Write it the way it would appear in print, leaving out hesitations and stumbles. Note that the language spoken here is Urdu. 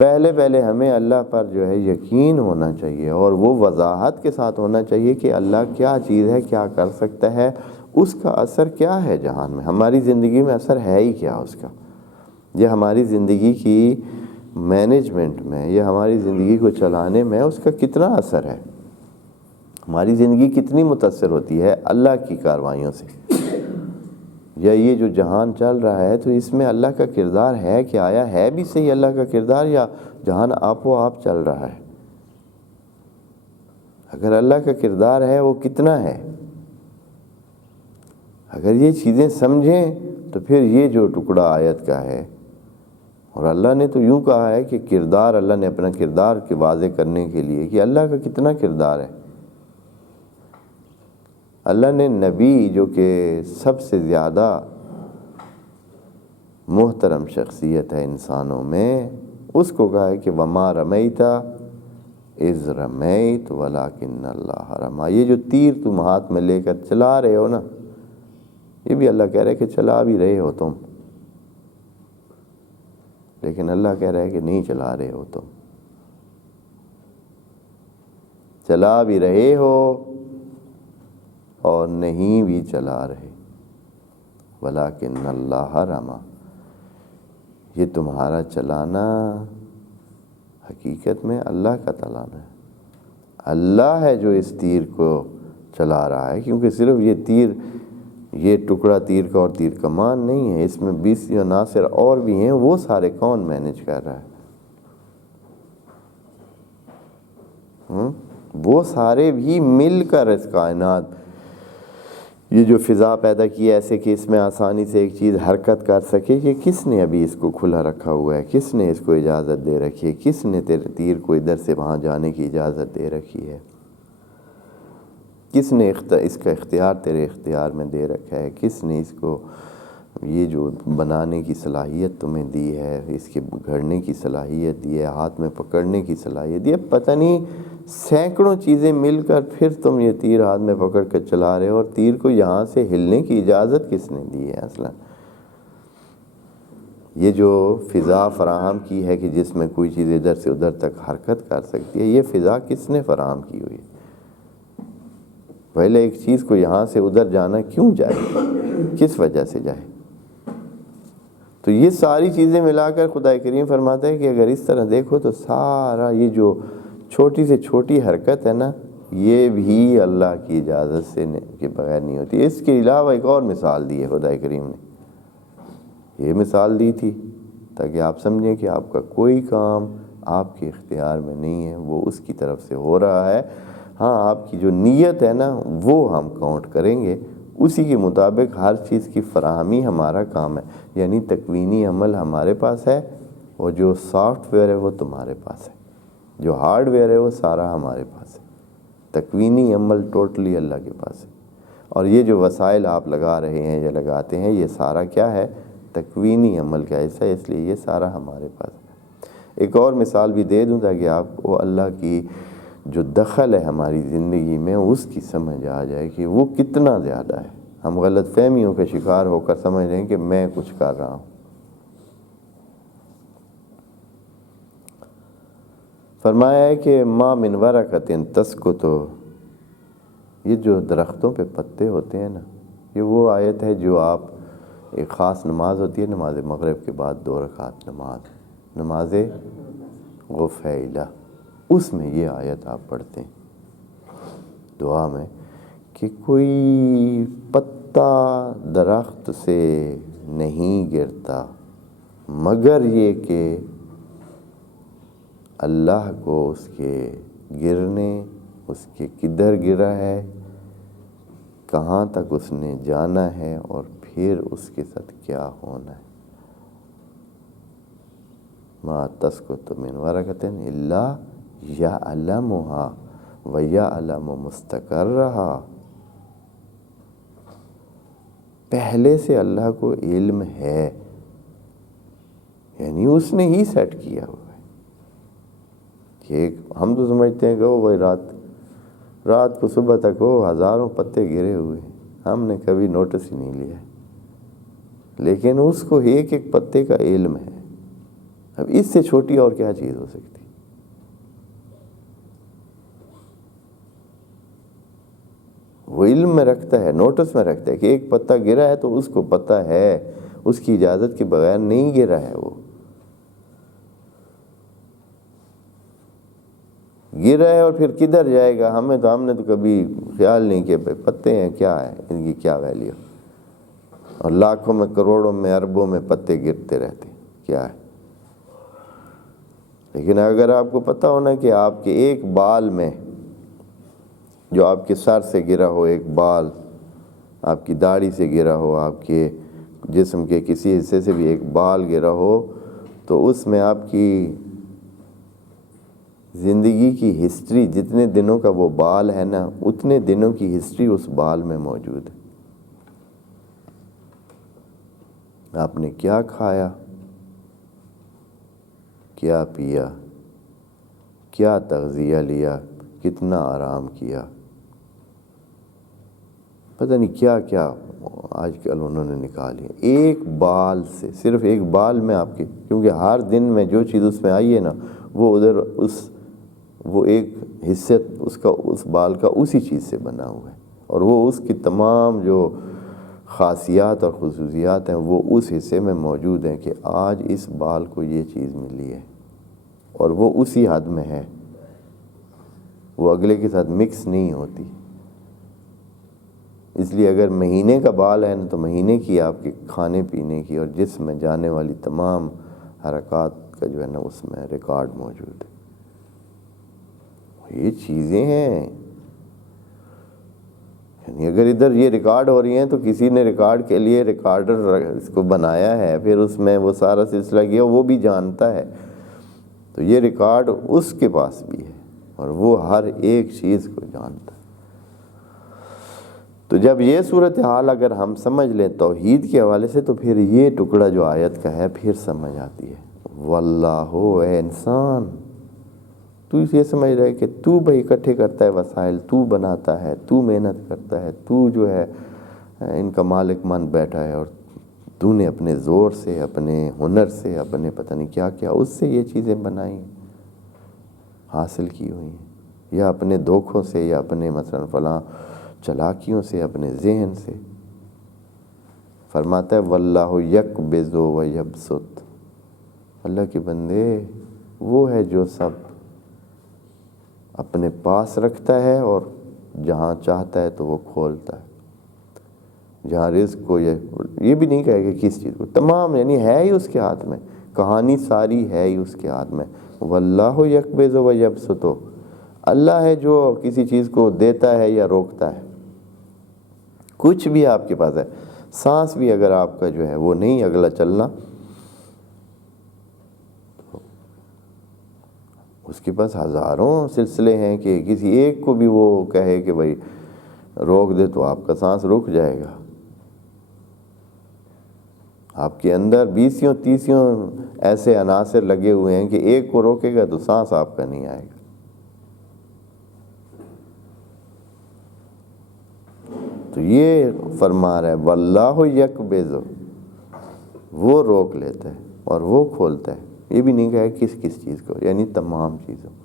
پہلے ہمیں اللہ پر جو ہے یقین ہونا چاہیے، اور وہ وضاحت کے ساتھ ہونا چاہیے کہ اللہ کیا چیز ہے، کیا کر سکتا ہے، اس کا اثر کیا ہے جہان میں، ہماری زندگی میں اثر ہے ہی کیا اس کا، یہ ہماری زندگی کی مینجمنٹ میں، یہ ہماری زندگی کو چلانے میں اس کا کتنا اثر ہے، ہماری زندگی کتنی متاثر ہوتی ہے اللہ کی کاروائیوں سے، یا یہ جو جہان چل رہا ہے تو اس میں اللہ کا کردار ہے کہ آیا ہے بھی صحیح اللہ کا کردار، یا جہان آپ و آپ چل رہا ہے؟ اگر اللہ کا کردار ہے وہ کتنا ہے، اگر یہ چیزیں سمجھیں تو پھر یہ جو ٹکڑا آیت کا ہے، اور اللہ نے تو یوں کہا ہے کہ کردار، اللہ نے اپنا کردار کے واضح کرنے کے لیے کہ اللہ کا کتنا کردار ہے، اللہ نے نبی جو کہ سب سے زیادہ محترم شخصیت ہے انسانوں میں، اس کو کہا ہے کہ وما رمیت اذ رمیت ولکن اللہ رمی، یہ جو تیر تم ہاتھ میں لے کر چلا رہے ہو نا، یہ بھی اللہ کہہ رہا ہے کہ چلا بھی رہے ہو تم، لیکن اللہ کہہ رہا ہے کہ نہیں چلا رہے ہو تم، چلا بھی رہے ہو اور نہیں بھی چلا رہے، ولکن اللہ رمی، یہ تمہارا چلانا حقیقت میں اللہ کا چلانا ہے، اللہ ہے جو اس تیر کو چلا رہا ہے، کیونکہ صرف یہ تیر، یہ ٹکڑا تیر کا اور تیر کمان نہیں ہے، اس میں 20 عناصر اور بھی ہیں، وہ سارے کون مینیج کر رہا ہے؟ وہ سارے بھی مل کر اس کائنات، یہ جو فضا پیدا کی ہے ایسے کہ اس میں آسانی سے ایک چیز حرکت کر سکے، کہ کس نے ابھی اس کو کھلا رکھا ہوا ہے، کس نے اس کو اجازت دے رکھی ہے، کس نے تیر کو ادھر سے وہاں جانے کی اجازت دے رکھی ہے، کس نے اس کا اختیار تیرے اختیار میں دے رکھا ہے، کس نے اس کو یہ جو بنانے کی صلاحیت تمہیں دی ہے، اس کے گھڑنے کی صلاحیت دی ہے، ہاتھ میں پکڑنے کی صلاحیت دی ہے، پتہ نہیں سینکڑوں چیزیں مل کر پھر تم یہ تیر ہاتھ میں پکڑ کر چلا رہے ہو، اور تیر کو یہاں سے ہلنے کی اجازت کس نے دی ہے اصلا؟ یہ جو فضا فراہم کی ہے کہ جس میں کوئی چیز ادھر سے ادھر تک حرکت کر سکتی ہے، یہ فضا کس نے فراہم کی ہوئی ہے؟ پہلے ایک چیز کو یہاں سے ادھر جانا کیوں جائے، کس وجہ سے جائے؟ تو یہ ساری چیزیں ملا کر خدا کریم فرماتا ہے کہ اگر اس طرح دیکھو تو سارا یہ جو چھوٹی سے چھوٹی حرکت ہے نا، یہ بھی اللہ کی اجازت سے کے بغیر نہیں ہوتی۔ اس کے علاوہ ایک اور مثال دی ہے خدا کریم نے، یہ مثال دی تھی تاکہ آپ سمجھیں کہ آپ کا کوئی کام آپ کے اختیار میں نہیں ہے، وہ اس کی طرف سے ہو رہا ہے۔ ہاں، آپ کی جو نیت ہے نا وہ ہم کاؤنٹ کریں گے، اسی کے مطابق ہر چیز کی فراہمی ہمارا کام ہے، یعنی تکوینی عمل ہمارے پاس ہے، اور جو سافٹ ویئر ہے وہ تمہارے پاس ہے، جو ہارڈ ویئر ہے وہ سارا ہمارے پاس ہے، تکوینی عمل ٹوٹلی اللہ کے پاس ہے، اور یہ جو وسائل آپ لگا رہے ہیں یا لگاتے ہیں، یہ سارا کیا ہے؟ تکوینی عمل کا حصہ ہے، اس لیے یہ سارا ہمارے پاس ہے۔ ایک اور مثال بھی دے دوں تاکہ آپ کو اللہ کی جو دخل ہے ہماری زندگی میں اس کی سمجھ آ جائے کہ وہ کتنا زیادہ ہے۔ ہم غلط فہمیوں کا شکار ہو کر سمجھ رہے ہیں کہ میں کچھ کر رہا ہوں۔ فرمایا ہے کہ ما من ورقۃ تسقط، یہ جو درختوں پہ پتے ہوتے ہیں نا، یہ وہ آیت ہے جو آپ، ایک خاص نماز ہوتی ہے نماز مغرب کے بعد 2 رکعت نماز غفیلہ، اس میں یہ آیت آپ پڑھتے ہیں دعا میں کہ کوئی پتا درخت سے نہیں گرتا مگر یہ کہ اللہ کو اس کے گرنے، اس کے کدھر گرا ہے، کہاں تک اس نے جانا ہے، اور پھر اس کے ساتھ کیا ہونا ہے۔ ما تسقط من ورقۃ الا یعلمها ویعلم مستقرها، پہلے سے اللہ کو علم ہے، یعنی اس نے ہی سیٹ کیا ہوا ہے۔ کہ ہم تو سمجھتے ہیں کہ وہ بھائی رات کو صبح تک وہ ہزاروں پتے گرے ہوئے ہیں، ہم نے کبھی نوٹس ہی نہیں لیا، لیکن اس کو ایک ایک پتے کا علم ہے، اب اس سے چھوٹی اور کیا چیز ہو سکتی؟ وہ علم میں رکھتا ہے، نوٹس میں رکھتا ہے کہ ایک پتا گرا ہے تو اس کو پتہ ہے، اس کی اجازت کے بغیر نہیں گرا ہے، وہ گرا ہے اور پھر کدھر جائے گا ہم نے تو کبھی خیال نہیں کیا پتے ہیں کیا ہے، ان کی کیا ویلیو، اور لاکھوں میں کروڑوں میں اربوں میں پتے گرتے رہتے کیا ہے۔ لیکن اگر آپ کو پتہ ہونا کہ آپ کے ایک بال میں، جو آپ کے سر سے گرا ہو ایک بال، آپ کی داڑھی سے گرا ہو، آپ کے جسم کے کسی حصے سے بھی ایک بال گرا ہو، تو اس میں آپ کی زندگی کی ہسٹری، جتنے دنوں کا وہ بال ہے نا، اتنے دنوں کی ہسٹری اس بال میں موجود ہے۔ آپ نے کیا کھایا، کیا پیا، کیا تغذیہ لیا، کتنا آرام کیا، پتہ نہیں کیا کیا آج کل انہوں نے نکالی ایک بال سے، صرف ایک بال میں آپ کی، کیونکہ ہر دن میں جو چیز اس میں آئی ہے نا، وہ ادھر وہ ایک حصے اس بال کا اسی چیز سے بنا ہوا ہے، اور وہ اس کی تمام جو خاصیات اور خصوصیات ہیں وہ اس حصے میں موجود ہیں کہ آج اس بال کو یہ چیز ملی ہے، اور وہ اسی حد میں ہے، وہ اگلے کے ساتھ مکس نہیں ہوتی۔ اس لیے اگر مہینے کا بال ہے نا، تو مہینے کی آپ کے کھانے پینے کی اور جسم میں جانے والی تمام حرکات کا جو ہے نا اس میں ریکارڈ موجود ہے۔ یہ چیزیں ہیں، یعنی اگر ادھر یہ ریکارڈ ہو رہی ہیں تو کسی نے ریکارڈ کے لیے ریکارڈر اس کو بنایا ہے، پھر اس میں وہ سارا سلسلہ کیا، وہ بھی جانتا ہے، تو یہ ریکارڈ اس کے پاس بھی ہے اور وہ ہر ایک چیز کو جانتا ہے۔ تو جب یہ صورتحال اگر ہم سمجھ لیں توحید کے حوالے سے، تو پھر یہ ٹکڑا جو آیت کا ہے پھر سمجھ آتی ہے۔ واللہ، اے انسان، تو یہ سمجھ رہے کہ تو بھائی اکٹھے کرتا ہے وسائل، تو بناتا ہے، تو محنت کرتا ہے، تو جو ہے ان کا مالک من بیٹھا ہے، اور تو نے اپنے زور سے، اپنے ہنر سے، اپنے پتہ نہیں کیا کیا اس سے یہ چیزیں بنائی ہیں، حاصل کی ہوئی ہیں، یا اپنے دھوکوں سے، یا اپنے مثلا فلاں چلاکیوں سے، اپنے ذہن سے۔ فرماتا ہے واللہ یقبض و یبسط، اللہ کے بندے وہ ہے جو سب اپنے پاس رکھتا ہے اور جہاں چاہتا ہے تو وہ کھولتا ہے، جہاں رزق کو، یہ بھی نہیں کہے کہ کس چیز کو، تمام یعنی ہے ہی اس کے ہاتھ میں، کہانی ساری ہے ہی اس کے ہاتھ میں۔ واللہ یقبض و یبسط، اللہ ہے جو کسی چیز کو دیتا ہے یا روکتا ہے، کچھ بھی آپ کے پاس ہے، سانس بھی اگر آپ کا جو ہے وہ نہیں اگلا چلنا، اس کے پاس ہزاروں سلسلے ہیں کہ کسی ایک کو بھی وہ کہے کہ بھائی روک دے تو آپ کا سانس رک جائے گا۔ آپ کے اندر 20-30 ایسے عناصر لگے ہوئے ہیں کہ ایک کو روکے گا تو سانس آپ کا نہیں آئے گا۔ تو یہ فرما رہا ہے واللہ یقبض، وہ روک لیتا ہے اور وہ کھولتا ہے، یہ بھی نہیں کہا کس چیز کو، یعنی تمام چیزوں۔